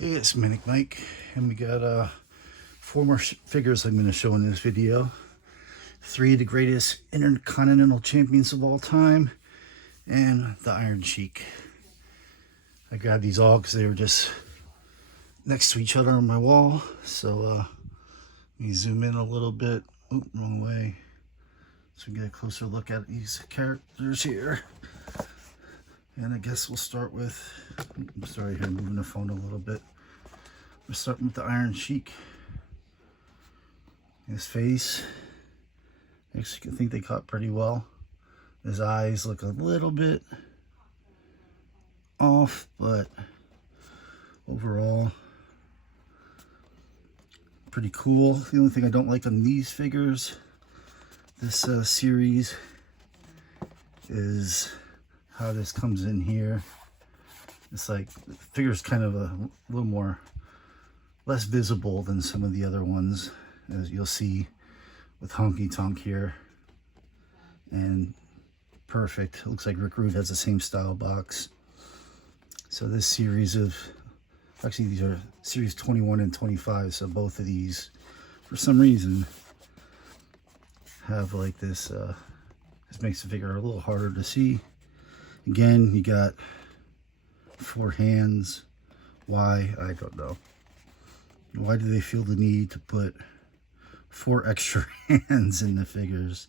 Hey, it's Minic Mike, and we got four more figures I'm going to show in this video. Three of the greatest intercontinental champions of all time, and the Iron Sheik. I grabbed these all because they were just next to each other on my wall. So let me zoom in a little bit. Oop, wrong way. So we get a closer look at these characters here. And I guess we'll start with, I'm sorry here, moving the phone a little bit. We're starting with the Iron Sheik. His face, actually I think they caught pretty well. His eyes look a little bit off, but overall, pretty cool. The only thing I don't like on these figures, this series, is how this comes in here. It's like the figure's kind of a little more less visible than some of the other ones, as you'll see with Honky Tonk here. And perfect. It looks like Rick Rude has the same style box. So this series of, actually these are series 21 and 25, so both of these for some reason have like this, this makes the figure a little harder to see. Again, you got four hands. Why? I don't know. Why do they feel the need to put four extra hands in the figures?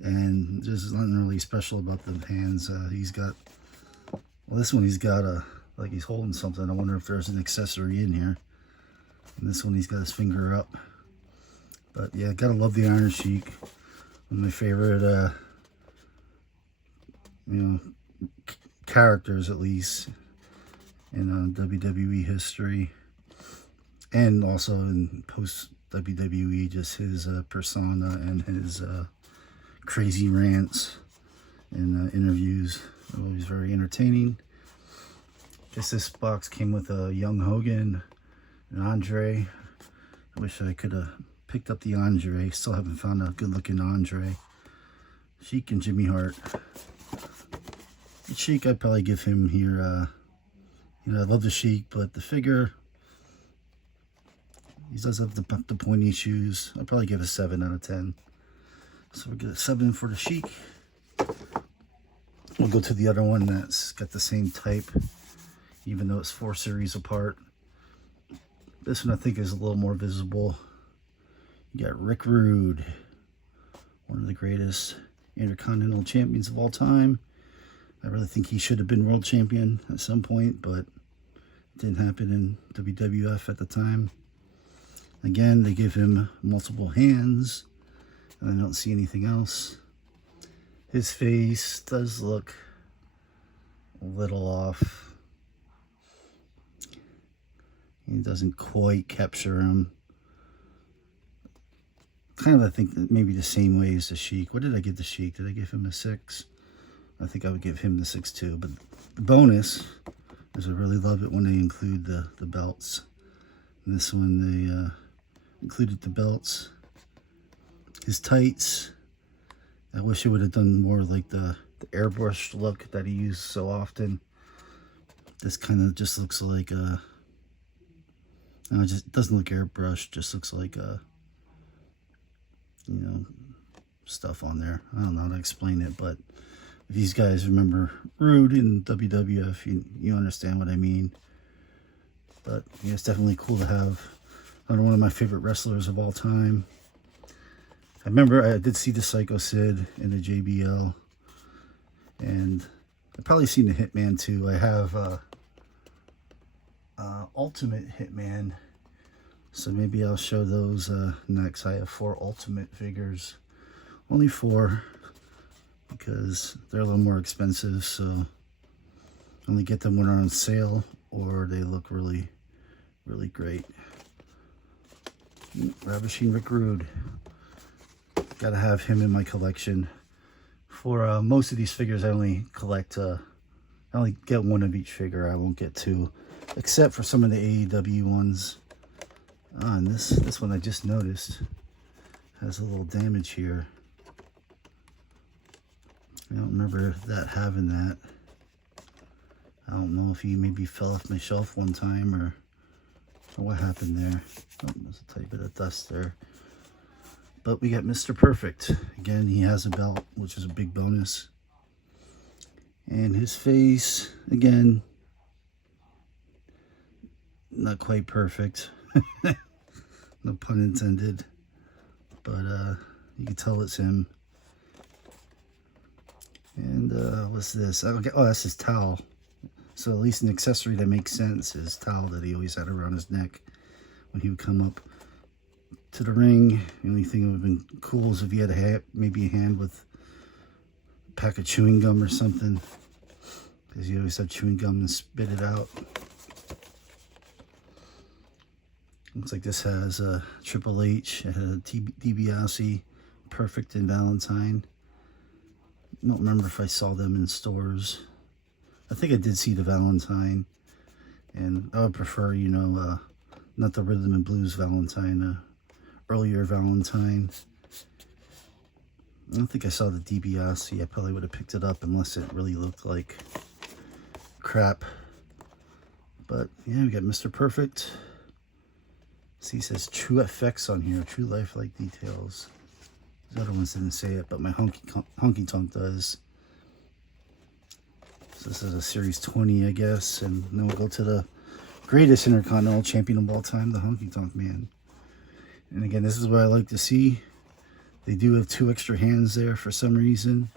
And there's nothing really special about the hands. He's got, well, this one he's got a, like he's holding something. I wonder if there's an accessory in here. And this one he's got his finger up. But yeah, gotta love the Iron Sheik. One of my favorite, characters, at least in WWE history, and also in post WWE, just his persona and his crazy rants and interviews are always very entertaining. Guess this box came with a young Hogan, an Andre. I wish I could have picked up the Andre. Still haven't found a good looking Andre. Sheik and Jimmy Hart. The Sheik, I'd probably give him here, I love the Sheik, but the figure, he does have the pointy shoes. I'd probably give a 7 out of 10. So we'll get a 7 for the Sheik. We'll go to the other one that's got the same type, even though it's 4 series apart. This one I think is a little more visible. You got Rick Rude, one of the greatest intercontinental champions of all time. I really think he should have been world champion at some point, but it didn't happen in WWF at the time. Again, they give him multiple hands, and I don't see anything else. His face does look a little off. He doesn't quite capture him. Kind of, I think, maybe the same way as the Sheik. What did I give the Sheik? Did I give him a 6? I think I would give him the 6 too. But the bonus is I really love it when they include the belts. And this one, they included the belts. His tights, I wish it would have done more like the airbrushed look that he used so often. This kind of just looks like no, it just doesn't look airbrushed, just looks like stuff on there. I don't know how to explain it, but if these guys remember Rude in WWF, you understand what I mean. But yeah, it's definitely cool to have another one of my favorite wrestlers of all time. I remember I did see the Psycho Sid in the JBL, and I've probably seen the Hitman too. I have Ultimate Hitman, so maybe I'll show those next. I have 4 Ultimate figures, only 4, because they're a little more expensive, so only get them when they're on sale or they look really, really great. Ravishing Rick Rude. Gotta have him in my collection. For most of these figures, I only collect, I only get 1 of each figure. I won't get 2, except for some of the AEW ones. And this one I just noticed has a little damage here. I don't remember that having that. I don't know if he maybe fell off my shelf one time, or what happened there. Oh, there's a tiny bit of dust there. But we got Mr. Perfect. Again, he has a belt, which is a big bonus. And his face, again, not quite perfect. No pun intended. But you can tell it's him. And what's this? Okay, oh, that's his towel. So at least an accessory that makes sense is towel that he always had around his neck when he would come up to the ring. The only thing that would have been cool is if he had maybe a hand with a pack of chewing gum or something, because he always had chewing gum and spit it out. Looks like this has Triple H, it had DiBiase, Perfect, and Valentine. I don't remember if I saw them in stores. I think I did see the Valentine, and I would prefer, you know, not the Rhythm and Blues Valentine, earlier Valentine. I don't think I saw the DiBiase. I probably would have picked it up unless it really looked like crap. But yeah, we got Mr. Perfect. See, it says True Effects on here, True Lifelike Details. The other ones didn't say it, but my Honky Tonk does. So this is a Series 20, I guess. And then we'll go to the greatest Intercontinental Champion of all time, the Honky Tonk Man. And again, this is what I like to see. They do have 2 extra hands there for some reason.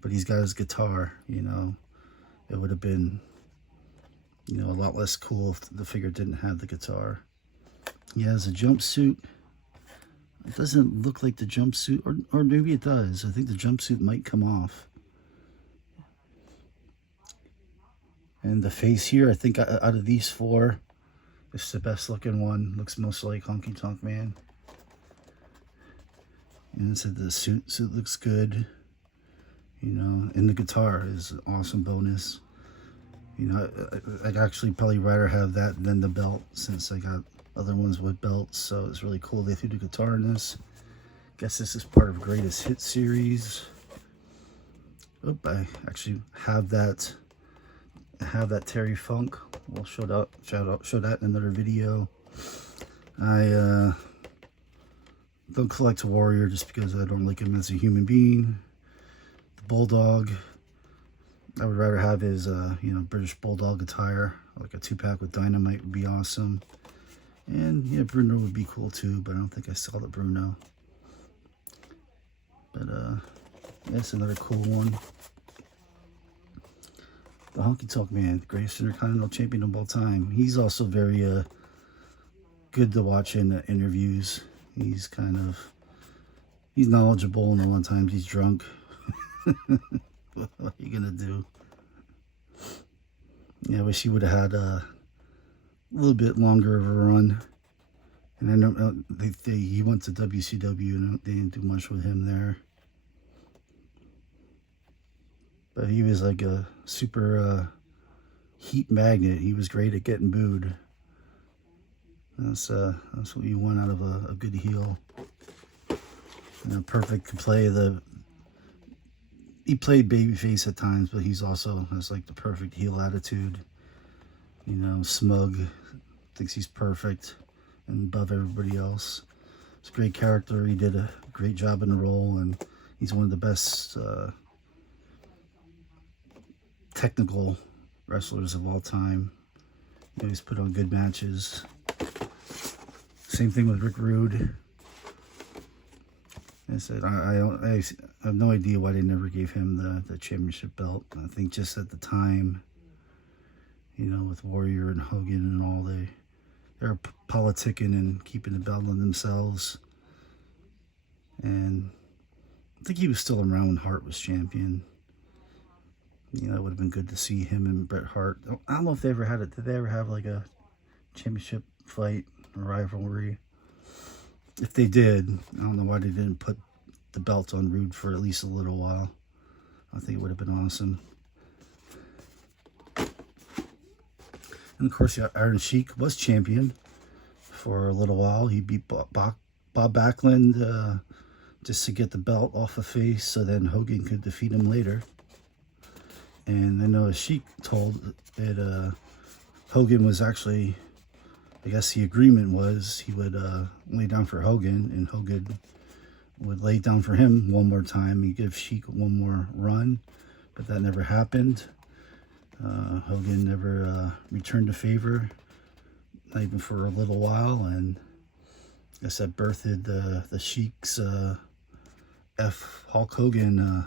But he's got his guitar, you know. It would have been, you know, a lot less cool if the figure didn't have the guitar. He has a jumpsuit. It doesn't look like the jumpsuit, or maybe it does. I think the jumpsuit might come off. And the face here, I think out of these 4, it's the best looking one. Looks most like Honky Tonk Man. And it said the suit looks good. You know, and the guitar is an awesome bonus. You know, I'd actually probably rather have that than the belt, since I got other ones with belts. So it's really cool they threw the guitar in this. Guess this is part of Greatest Hit series. Oop, I actually have that. Terry Funk. We'll show that in another video. I don't collect Warrior just because I don't like him as a human being. The Bulldog, I would rather have his you know, British Bulldog attire. Like a 2-pack with Dynamite would be awesome. And yeah, Bruno would be cool too, but I don't think I saw the Bruno. But that's another cool one. The Honky Tonk Man, the greatest Intercontinental Champion of all time. He's also very good to watch in interviews. He's he's knowledgeable, and a lot of times he's drunk. What are you gonna do? Yeah, I wish he would have had a little bit longer of a run. And I know he went to WCW, and they didn't do much with him there. But he was like a super heat magnet. He was great at getting booed. That's what you want out of a good heel. And Perfect could play he played babyface at times, but he's also has like the perfect heel attitude. You know, smug, thinks he's perfect and above everybody else. It's a great character. He did a great job in the role, and he's one of the best technical wrestlers of all time. You know, he's put on good matches. Same thing with Rick Rude. I said, I have no idea why they never gave him the championship belt. I think just at the time, you know, with Warrior and Hogan and all, they're politicking and keeping the belt on themselves. And I think he was still around when Hart was champion. You know, it would have been good to see him and Bret Hart. I don't know if they ever had it. Did they ever have like a championship fight or rivalry? If they did, I don't know why they didn't put the belt on Rude for at least a little while. I think it would have been awesome. And of course, Iron Sheik was champion for a little while. He beat Bob Backlund just to get the belt off of face, so then Hogan could defeat him later. And I know Sheik told that Hogan was actually I guess the agreement was he would lay down for Hogan, and Hogan would lay down for him one more time and give Sheik one more run, but that never happened. Hogan never returned the favor, not even for a little while, and I guess that birthed the Sheik's F Hulk Hogan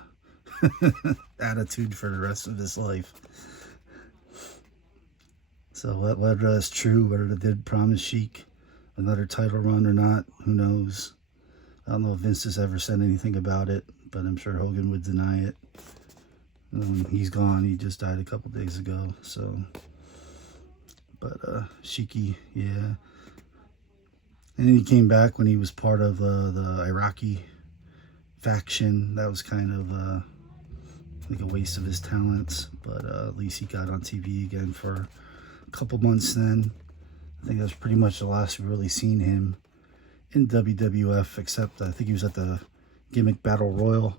attitude for the rest of his life. So whether that's true, whether they did promise Sheik another title run or not, who knows? I don't know if Vince has ever said anything about it, but I'm sure Hogan would deny it. He's gone. He just died a couple days ago. So, but Sheiky, yeah. And then he came back when he was part of the Iraqi faction. That was kind of like a waste of his talents, but at least he got on TV again for a couple months then. I think that's pretty much the last we've really seen him in WWF, except I think he was at the Gimmick Battle Royal.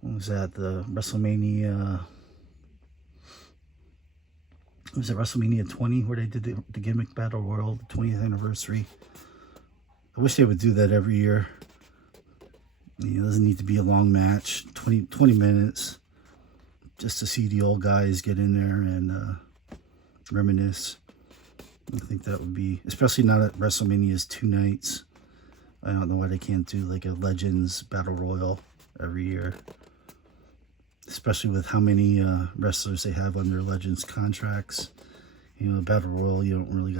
What was that? The WrestleMania... Was it WrestleMania 20 where they did the Gimmick Battle Royal, the 20th anniversary? I wish they would do that every year. It doesn't need to be a long match, 20 minutes, just to see the old guys get in there and reminisce. I think that would be, especially not at WrestleMania's 2 nights. I don't know why they can't do like a Legends Battle Royal every year, especially with how many wrestlers they have under Legends contracts. You know, Battle Royal, you don't really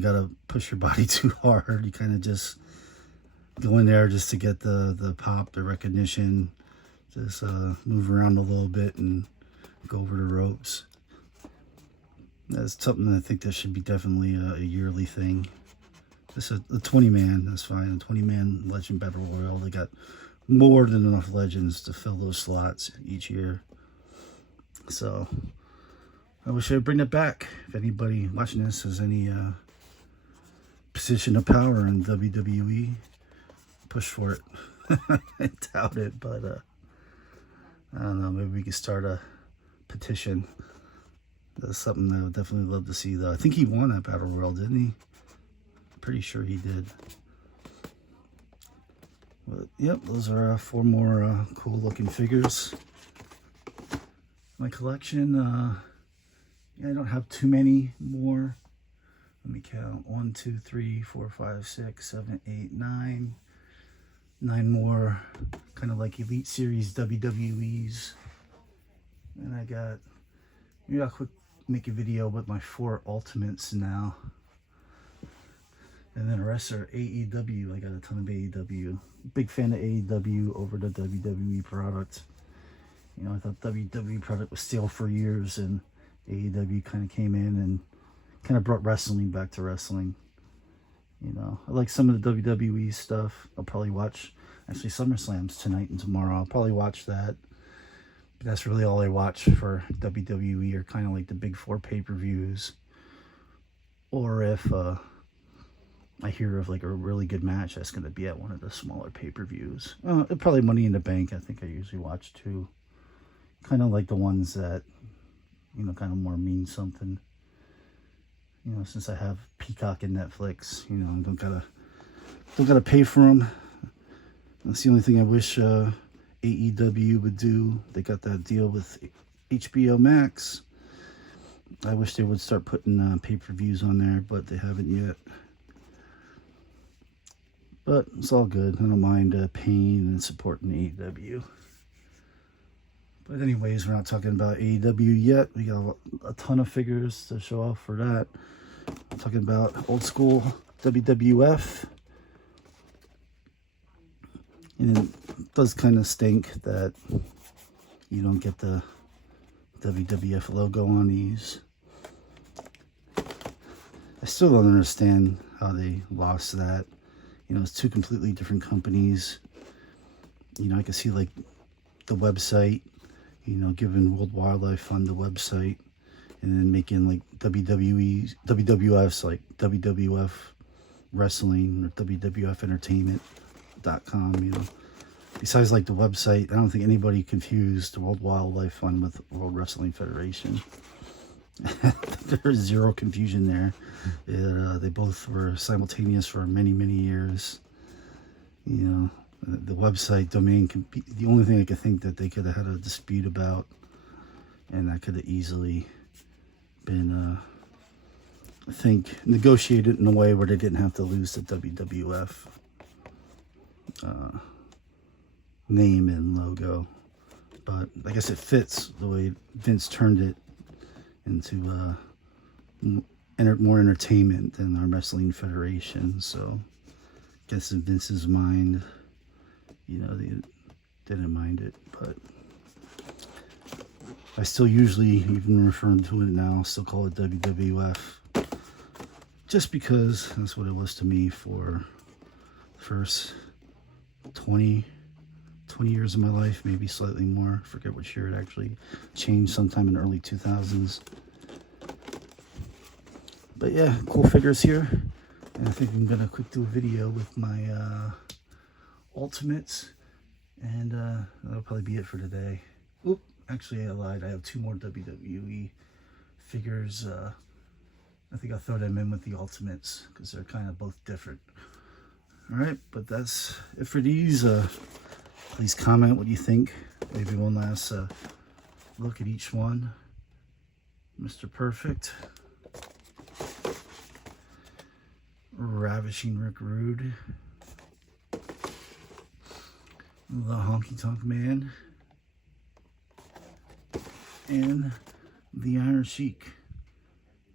gotta push your body too hard. You kind of just go in there just to get the pop, the recognition, just move around a little bit and go over the ropes. That's something I think that should be definitely a yearly thing. Just a 20-man, that's fine. A 20-man Legend Battle Royal. They got more than enough legends to fill those slots each year. So I wish I'd bring it back. If anybody watching this has any position of power in WWE, push for it. I doubt it, but I don't know, maybe we could start a petition. That's something I would definitely love to see, though. I think he won that Battle Royal, didn't he? Pretty sure he did. But yep, those are 4 more cool looking figures. My collection, yeah, I don't have too many more. Let me count. 1, 2, 3, 4, 5, 6, 7, 8, 9. 9 more kind of like Elite Series WWEs. And I got, maybe I'll quick make a video with my 4 Ultimates now. And then the rest are AEW. I got a ton of AEW. Big fan of AEW over the WWE product. You know, I thought WWE product was stale for years, and AEW kind of came in and kind of brought wrestling back to wrestling. You know, I like some of the WWE stuff. I'll probably watch, actually, SummerSlam's tonight and tomorrow. I'll probably watch that. But that's really all I watch for WWE, are kind of like the big 4 pay-per-views. Or if I hear of like a really good match that's going to be at one of the smaller pay-per-views. Probably Money in the Bank, I think I usually watch too. Kind of like the ones that, you know, kind of more mean something. You know, since I have Peacock and Netflix, you know, I don't gotta pay for them. That's the only thing I wish AEW would do. They got that deal with HBO Max. I wish they would start putting pay-per-views on there, but they haven't yet. But it's all good. I don't mind paying and supporting AEW. But anyways, we're not talking about AEW yet. We got a ton of figures to show off for that. I'm talking about old school WWF. And it does kind of stink that you don't get the WWF logo on these. I still don't understand how they lost that. You know, it's 2 completely different companies. You know, I can see like the website, you know, giving World Wildlife Fund the website, and then making like WWF's like WWF Wrestling or WWF Entertainment.com, you know. Besides like the website, I don't think anybody confused the World Wildlife Fund with World Wrestling Federation. There's zero confusion there. They both were simultaneous for many, many years. You know, the website domain can be the only thing I could think that they could have had a dispute about, and that could have easily been, I think, negotiated in a way where they didn't have to lose the WWF name and logo. But I guess it fits the way Vince turned it into more entertainment than our wrestling federation. So I guess in Vince's mind, you know, they didn't mind it. But I still usually, even referring to it now, still call it WWF, just because that's what it was to me for the first 20 years of my life, maybe slightly more. I forget which year it actually changed, sometime in the early 2000s. But yeah, cool figures here. And I think I'm gonna quick do a video with my Ultimates, and that'll probably be it for today. Oop, actually I lied. I have 2 more WWE figures. I think I'll throw them in with the Ultimates because they're kind of both different. Alright, but that's it for these. Please comment what you think. Maybe one last look at each one. Mr. Perfect. Ravishing Rick Rude. The Honky Tonk Man. And the Iron Sheik.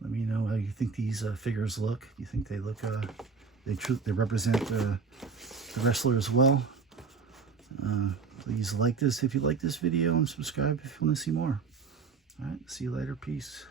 Let me know how you think these figures look. You think they look, they represent the wrestler as well? Please like this if you like this video, and subscribe if you want to see more. Alright, see you later. Peace.